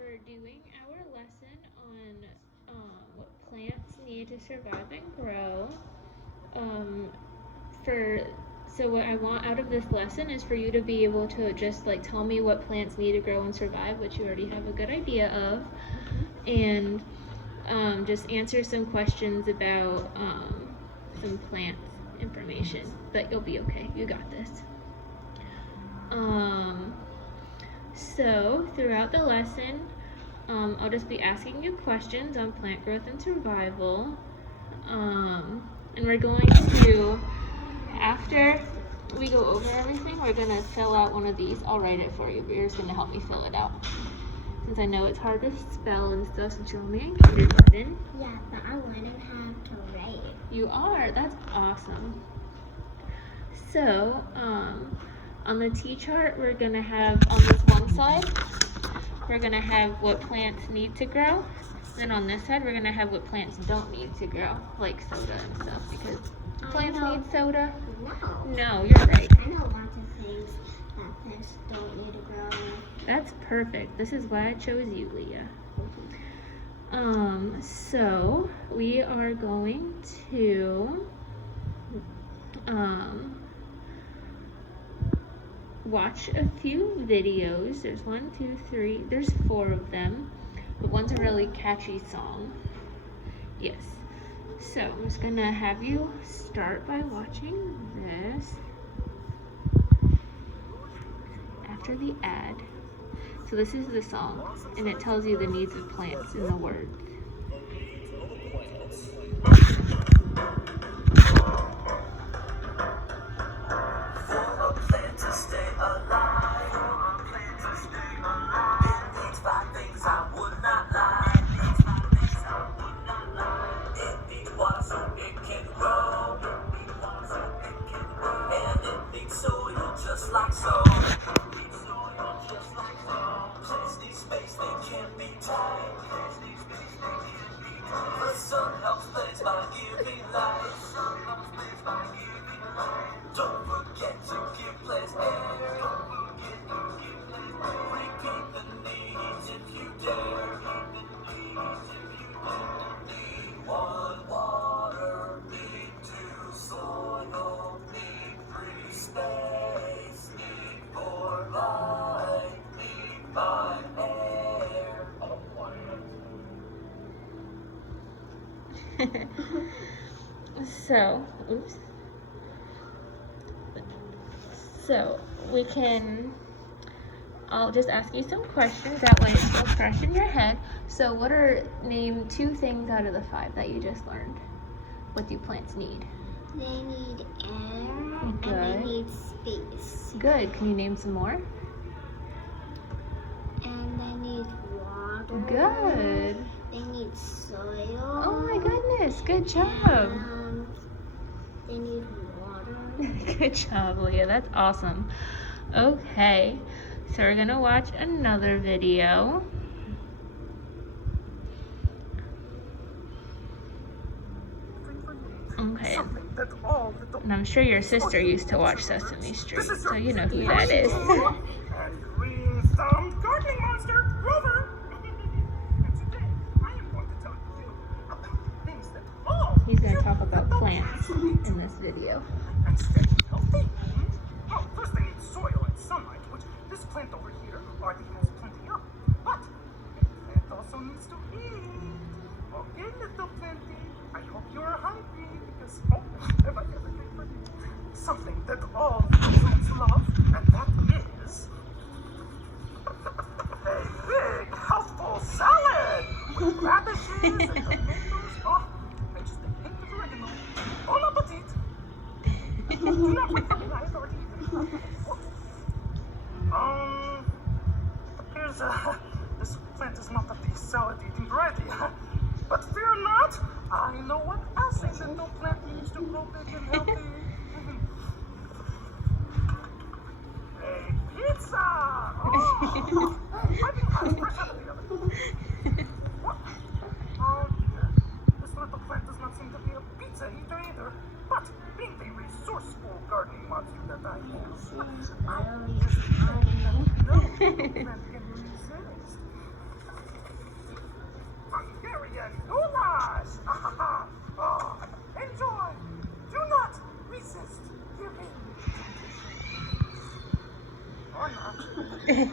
we're doing our lesson on what plants need to survive and grow. Um, for so what I want out of this lesson is for you to be able to just like tell me what plants need to grow and survive, which you already have a good idea of, and just answer some questions about some plant information. But you'll be okay. You got this. So throughout the lesson, I'll just be asking you questions on plant growth and survival. And we're going to, after we go over everything, we're going to fill out one of these. I'll write it for you, but you're just going to help me fill it out. Since I know it's hard to spell and stuff since you're only in kindergarten. Yeah, but I learning how to write. You are? That's awesome. So, on the T-chart, we're going to have, on this one side, we're going to have what plants need to grow. Then on this side, we're going to have what plants don't need to grow, like soda and stuff, because plants need soda. No, you're right. I know lots of things that plants don't need to grow. That's perfect. This is why I chose you, Leah. So we are going to watch a few videos. There's 1, 2, 3. There's 4 of them. But one's a really catchy song. Yes. So I'm just gonna have you start by watching this after the ad. So this is the song, and it tells you the needs of plants in the words. So we can, I'll just ask you some questions, that way it's still fresh in your head. So name 2 things out of the 5 that you just learned. What do plants need? They need air Good. and they need space. Good. Can you name some more? And they need water. Good. They need soil. Oh my goodness, good job. And they need water. Good job, Leah. That's awesome. Okay, so we're gonna watch another video. Okay. And I'm sure your sister used to watch Sesame Street, so you know who that is. And green-thumbed gardening monster, Grover. And today, I am going to tell you about things that all He's gonna talk about plants in this video. and stay healthy. Well, first they need soil and sunlight, which this plant over here already has plenty of. But a plant also needs to eat. Okay, little planty, I hope you are hungry because have I ever made for you something that all plants love, and that is a big, healthful salad with radishes and tomatoes. Oh, and just a hint of oregano. Bon appetit! Do not wait for me, I have already eaten. Appears this plant is not of the salad-eating variety. But fear not, I know what else a little plant needs to grow big and healthy. A pizza! Oh, I think I'm fresh out of the oven. What? Oh dear, this little plant does not seem to be a pizza eater either. But being the resourceful gardening monster that I am, I don't know. No, plant can resist. What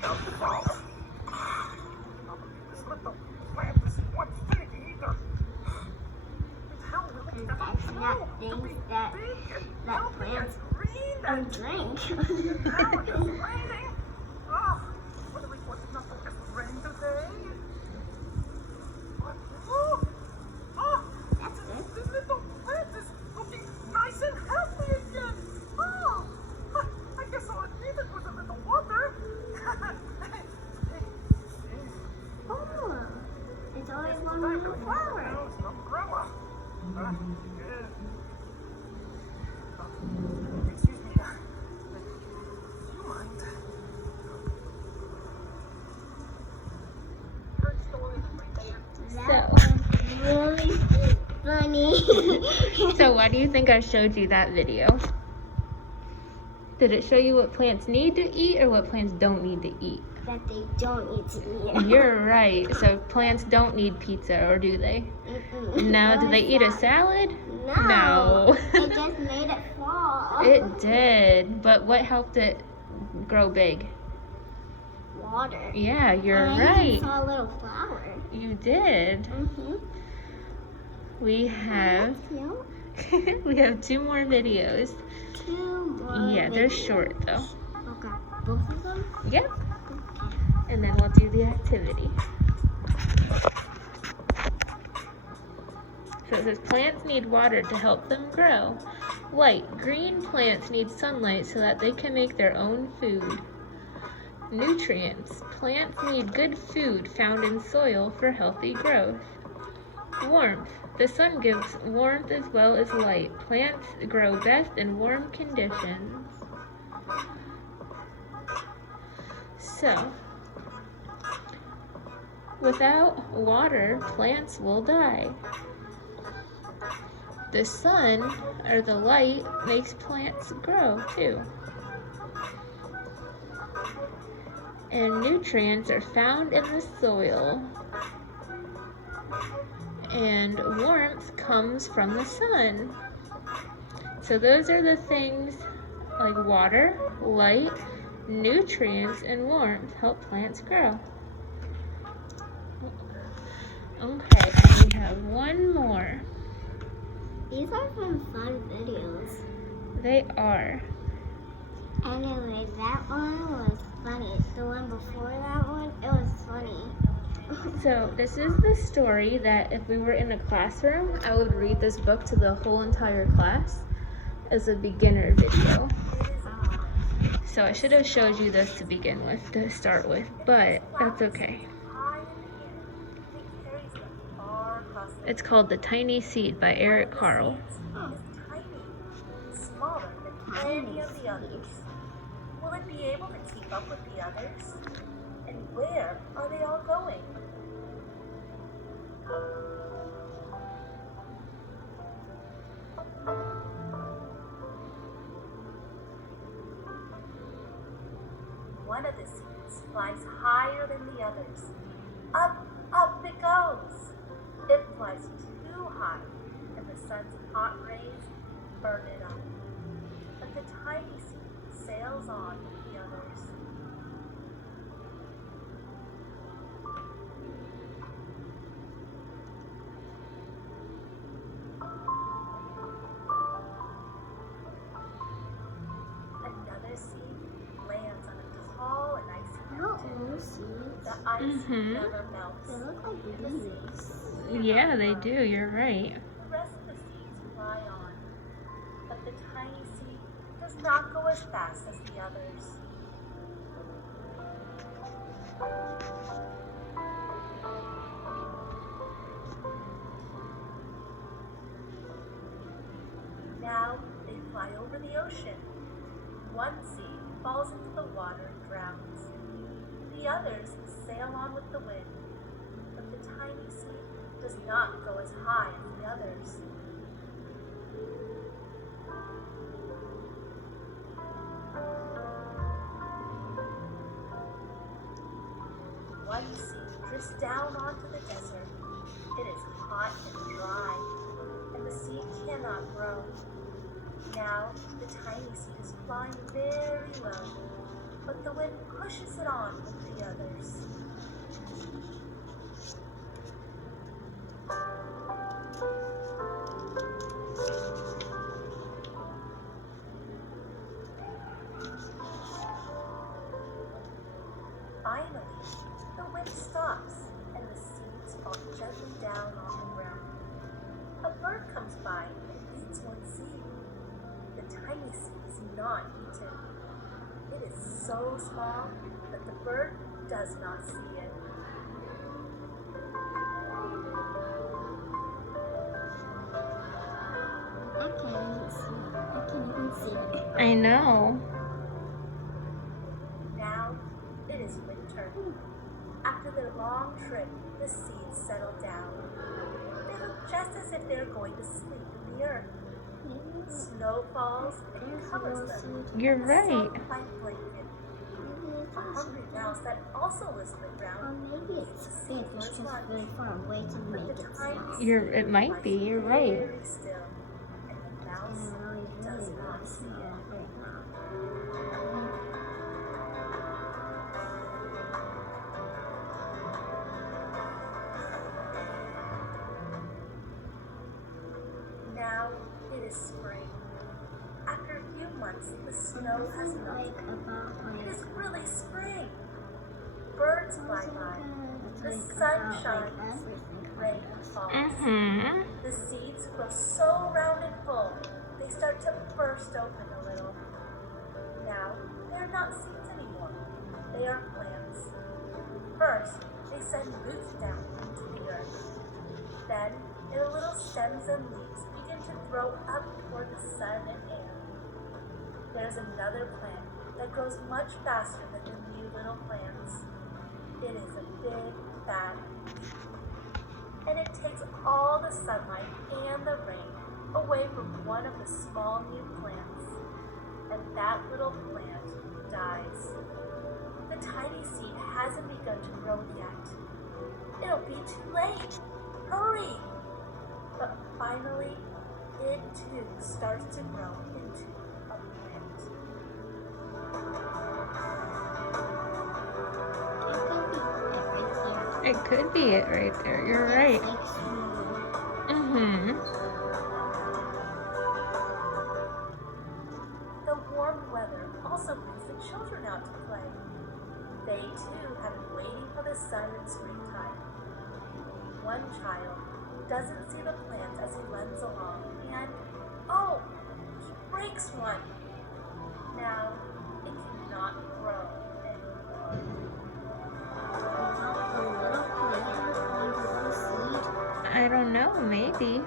the fuck? This little plant is one finicky either. How will it ever That's grow not to be things that big and that healthy and plants green don't and drink. now it's just raining? Oh, what are we supposed to not just rain today? What? Oh, That's good. this little plant is looking nice and healthy again. Oh, I guess all it needed was a little water. Oh, it's always one Time little for the flower. house, an umbrella. Yeah. Excuse me. Do you mind? Heard stories of my dad. That was really funny. So why do you think I showed you that video? Did it show you what plants need to eat or what plants don't need to eat? That they don't need to eat. You're right. So plants don't need pizza, or do they? Mm-mm. No. Do Or they eat a salad. salad? No. It just made it fall. It did. But what helped it grow big? Water. Yeah, you're I right. even saw a little flower. You did. Mm-hmm. We have Cute. we have 2 more videos. 2 more. Yeah, they're videos. short though. Okay. Both of them? Yep. And then we'll do the activity. So it says plants need water to help them grow. White, green plants need sunlight so that they can make their own food. Nutrients. Plants need good food found in soil for healthy growth. Warmth. The sun gives warmth as well as light. Plants grow best in warm conditions. So, without water, plants will die. The sun, or the light, makes plants grow too. And nutrients are found in the soil. And warmth comes from the sun. So those are the things like water, light, nutrients, and warmth help plants grow. Okay, and we have one more. These are some fun videos. They are. Anyway, that one was funny. The one before that one, it was funny. So this is the story that if we were in a classroom, I would read this book to the whole entire class as a beginner video. So I should have showed you this to begin with, to start with, but that's okay. It's called The Tiny Seed by Eric Carle. Smaller than any of the others. Will it be able to keep up with the others? And where are they all going? One of the seeds flies higher than the others. Up, up it goes. It flies too high, and the sun's hot rays burn it up. But the tiny seed sails on with the others. Another seed lands on a tall and icy mountain. Oh, seeds. The ice Mhm. never melts. They look like leaves. Yeah, they do, you're right. The rest of the seeds fly on, but the tiny seed does not go as fast as the others. Now they fly over the ocean. One seed falls into the water and drowns. The others sail on with the wind, but the tiny seed does not go as high as the others. One seed drifts down onto the desert. It is hot and dry, and the seed cannot grow. Now the tiny seed is flying very low. the wind pushes it on with the others. Finally, the wind stops and the seeds fall gently down on the ground. A bird comes by and eats one seed. The tiny seed is not eaten. It is so small that the bird does not see it. I can't even see it. I know. Now it is winter. After their long trip, the seeds settle down. They look just as if they're going to sleep in the earth. Snow falls and covers them. You're like a right. soft white blanket. A hungry mouse that also lives in the Or ground maybe it's big, it's just very far away to but make the it tiny sound. You're. It might be. You're right. very still, and the mouse does not see it. Now it is spring. After a few months, the snow has melted. It is really spring. Birds fly by. The sun shines. Rain falls. Mm-hmm. The seeds grow so round and full, they start to burst open a little. Now, they are not seeds anymore. They are plants. First, they send roots down into the earth. Then, their little stems and leaves begin to grow up toward the sun and air. There's another plant that grows much faster than the new little plants. It is a big, fat tree. And it takes all the sunlight and the rain away from one of the small new plants. And that little plant dies. The tiny seed hasn't begun to grow yet. It'll be too late. Hurry! But finally, it too starts to grow into a plant. It could be it right there. You're right. Mm-hmm. The warm weather also brings the children out to play. They too have been waiting for the sun in springtime. One child doesn't see the plant as he runs along and, oh, he breaks one. Now it cannot grow anymore. I don't know. Maybe.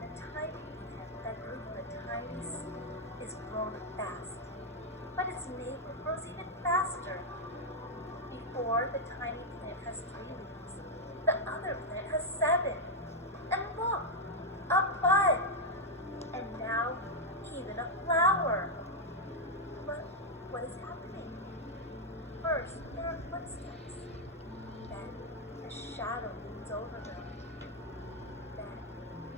The tiny plant that grew from a tiny seed is grown fast, but its neighbor grows even faster. Before the tiny plant has 3 leaves, the other plant has 7. And look, a bud! And now even a flower. But what is happening? First, there are footsteps. Then a shadow leans over them. Then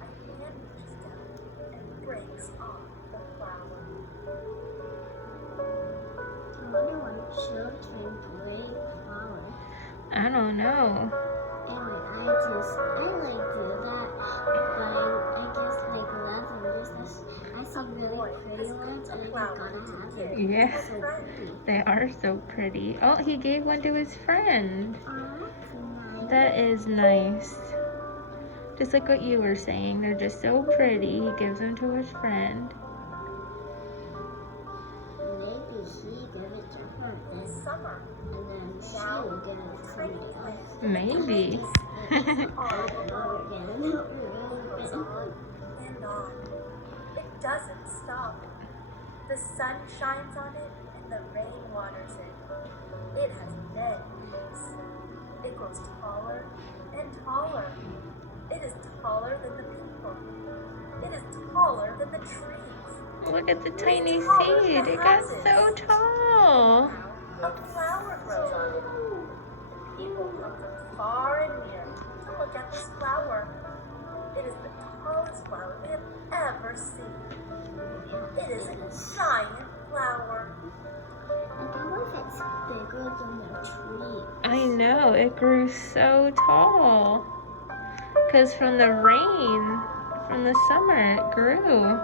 a hand reaches down and breaks off the flower. I wonder what children break flowers. I don't know. Anyway, I like do that, but I guess like love them. I see really pretty ones, and I gotta have them. Yeah. So pretty. They are so pretty. Oh, he gave one to his friend. That's That is nice. Just like what you were saying. They're just so pretty. He gives them to his friend. Maybe he gave it to her, It's summer. and then she will give it to somebody else. Maybe. Goes on and on. It doesn't stop. The sun shines on it and the rain waters it. It has many leaves. It grows taller and taller. It is taller than the people. It is taller than the trees. Look at the tiny seed. It got so tall. Now, a flower grows on it. People come from far and near to look at this flower. It is the tallest flower they have ever seen. It is a giant flower. I wonder if it's bigger than the tree. I know, it grew so tall. Because from the rain, from the summer, it grew.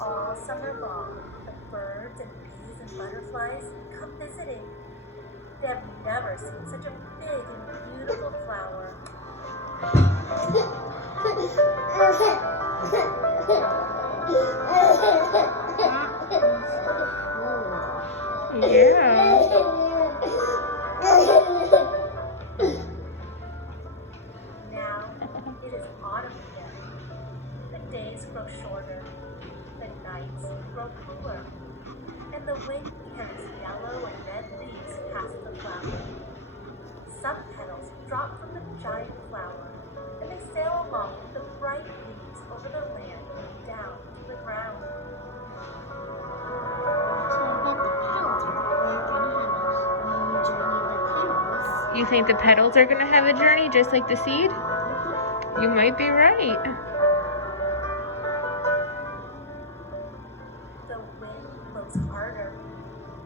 All summer long, the birds and bees and butterflies come visiting. They have never seen such a big and beautiful flower. Yeah. Now it is autumn again. The days grow shorter, the nights grow cooler, and the wind carries yellow and red leaves past the flower. Some petals drop from the giant flower, and they sail along with the bright leaves over the land and down to the ground. You think the petals are going to have a journey just like the seed? You might be right. The wind blows harder.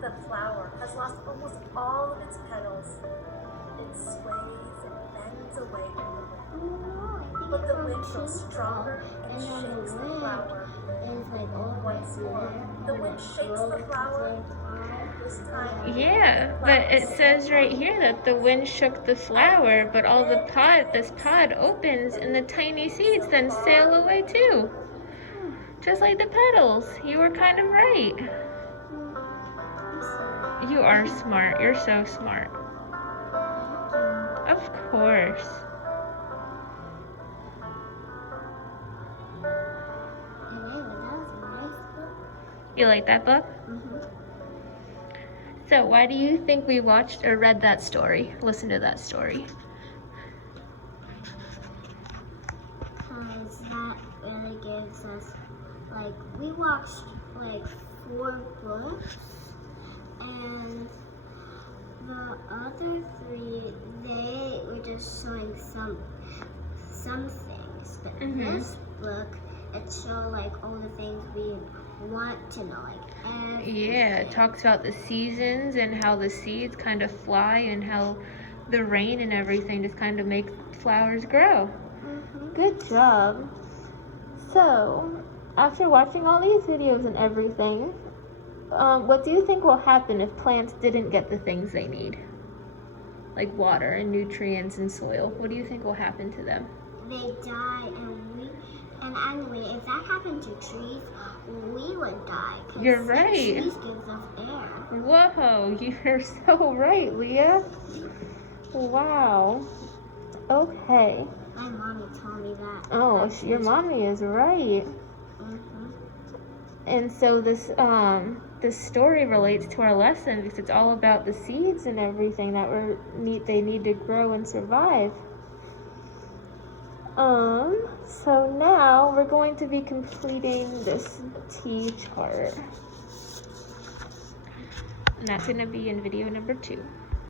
The flower has lost almost all of its petals. It sways and bends away from the wind. But the wind grows stronger and shakes the flower. Once more, the wind shakes the flower. This time, Yeah, but it says right here that the wind shook the flower, but all this pod opens and the tiny seeds then sail away too. Just like the petals. You were kind of right. You are smart. You're so smart. Of course. You like that book? So why do you think we watched or read that story? Listen to that story. Because that really gives us, like, we watched like 4 books, and the other 3, they were just showing some things, but this book, it showed like all the things we want to know, like everything. Yeah, it talks about the seasons and how the seeds kind of fly and how the rain and everything just kind of make flowers grow. Good job. So, after watching all these videos and everything, what do you think will happen if plants didn't get the things they need? Like water and nutrients and soil. What do you think will happen to them? They die, and anyway, if that happened to trees, we would die. 'Cause You're right. Trees gives us air. Whoa, you're so right, Leah. Wow. Okay. My mommy told me that. Oh, your mommy is right. And so this story relates to our lesson because it's all about the seeds and everything that they need to grow and survive. So now we're going to be completing this T chart. And that's going to be in video number 2.